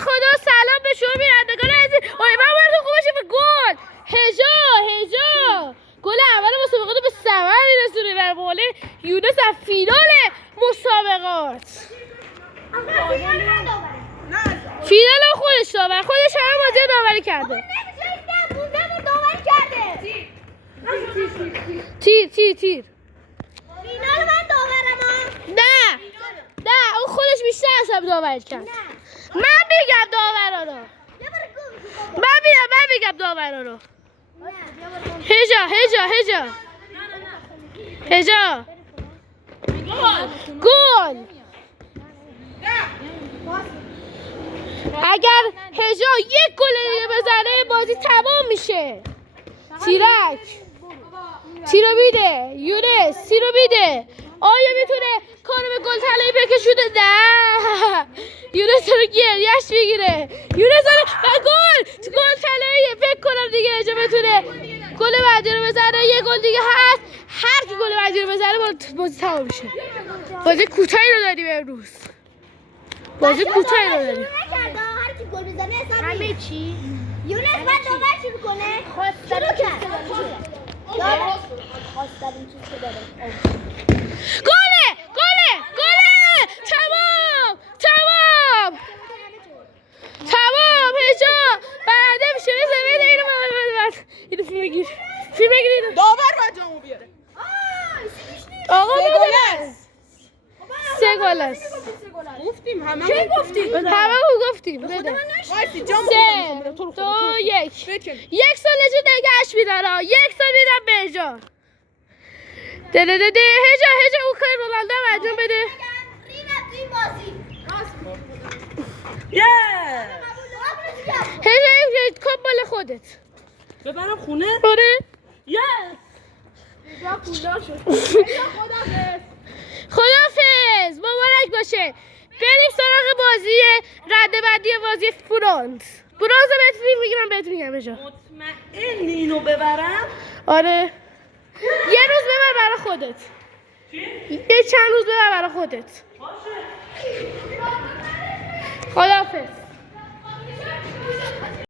خدا سلام به شما بینندگان عزیز. امیدوارم حالتون خوب باشه. گل هجا گل اول مسابقات به ثمر میرسونه در مقابل یونس در فینال مسابقات. فینال خودش داور، خودش هم بازی داوری کرده. تیر فینال من داورم. نه اون خودش بیشتر حساب داوری کرد. من میگم داورا رو. من میگم داورا رو. هجا گل. اگر هجا یک گل دیگه بزنه بازی تمام میشه. تیرو میده یونس، تیرو میده. آیا میتونه کارو به گل طلایی بکشونه؟ نه یونس رو گریهش میگیره. یونس و گل طلاییه. فکر کنم دیگه اینجا بتونه گل بعدی رو بزنه. یه گل دیگه هست، هر کی گل بعدی رو بزنه بازی تمام میشه. بازی کوتاهی رو داریم امروز. هر کی گل بزنه همه چی یونس بعد داور چی میکنه؟ شروع کرد. گله تمام هجا برنده میشه. اینو فیلم بگیر داور باید جامو بیاره. آقا سه گل است. گفتیم همه گفتیم بده. وایسی جامو 3 2 1 یک سال نگهش میدارم. یک سال میدم به هجا. هجا اون کار رونالدو انجام بده. هجا کپ مال خودت ببرم خونه. آره خداحافظ، مبارک باشه. بریم سراغ بازی رده بندی بازی برنز بهت فیلم میگیرم بهت میگم هجا. مطمئنی اینو ببرم؟ آره یه روز ببر برای خودت. یه چند روز ببر برای خودت. خداحافظ.